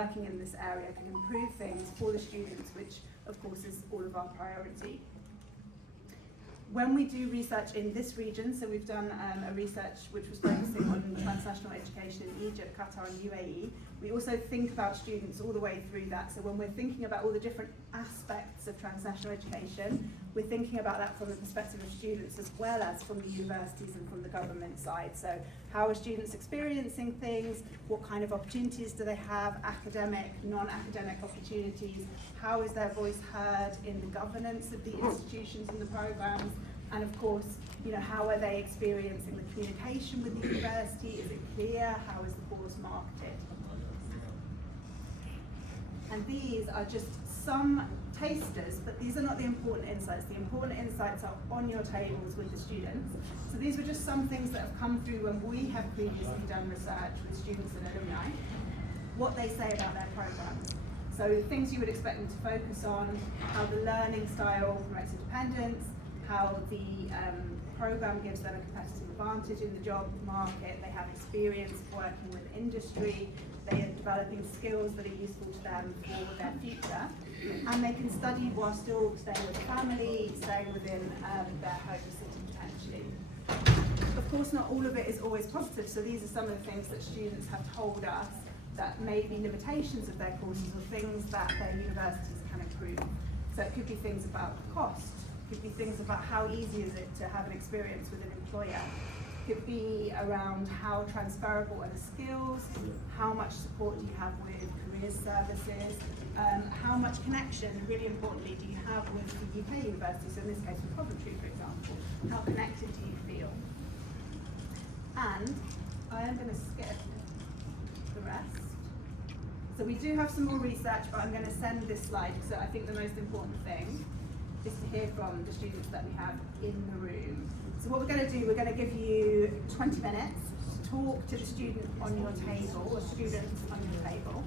working in this area can improve things for the students, which of course is all of our priority. When we do research in this region, so we've done a research which was focusing on transnational education in Egypt, Qatar and UAE, we also think about students all the way through that. So when we're thinking about all the different aspects of transnational education, we're thinking about that from the perspective of students as well as from the universities and from the government side. So how are students experiencing things? What kind of opportunities do they have? Academic, non-academic opportunities? How is their voice heard in the governance of the institutions and the programs? And of course, how are they experiencing the communication with the university? Is it clear? How is the course marketed? And these are just some tasters, but these are not the important insights. The important insights are on your tables with the students. So these were just some things that have come through when we have previously done research with students and alumni, what they say about their programs. So things you would expect them to focus on, how the learning style promotes independence, how the program gives them a competitive advantage in the job market, they have experience working with industry, they are developing skills that are useful to them for their future, and they can study while still staying with family, staying within their home city potentially. Of course, not all of it is always positive, so these are some of the things that students have told us that may be limitations of their courses or things that their universities can improve. So it could be things about cost, it could be things about how easy is it to have an experience with an employer. Could be around how transferable are the skills, how much support do you have with careers services, how much connection, really importantly, do you have with the UK universities, so in this case with Coventry, for example, how connected do you feel? And I am going to skip the rest. So we do have some more research, but I'm going to send this slide, so I think the most important thing is to hear from the students that we have in the room. So what we're going to do, we're going to give you 20 minutes to talk to the student on your table, or students on your table.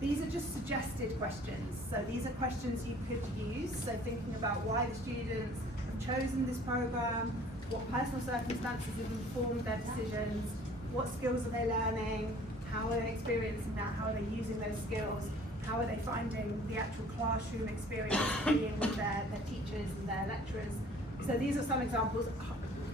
These are just suggested questions. So these are questions you could use. So thinking about why the students have chosen this program, what personal circumstances have informed their decisions, what skills are they learning, how are they experiencing that, how are they using those skills, how are they finding the actual classroom experience being with their teachers and their lecturers. So these are some examples.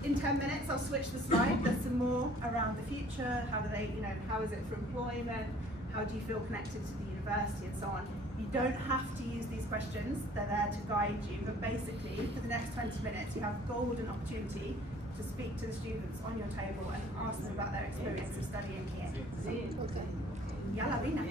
In 10 minutes, I'll switch the slide. There's some more around the future. How do they, how is it for employment? How do you feel connected to the university and so on? You don't have to use these questions. They're there to guide you. But basically, for the next 20 minutes, you have golden opportunity to speak to the students on your table and ask them about their experience of studying here. Okay. Yalla bina.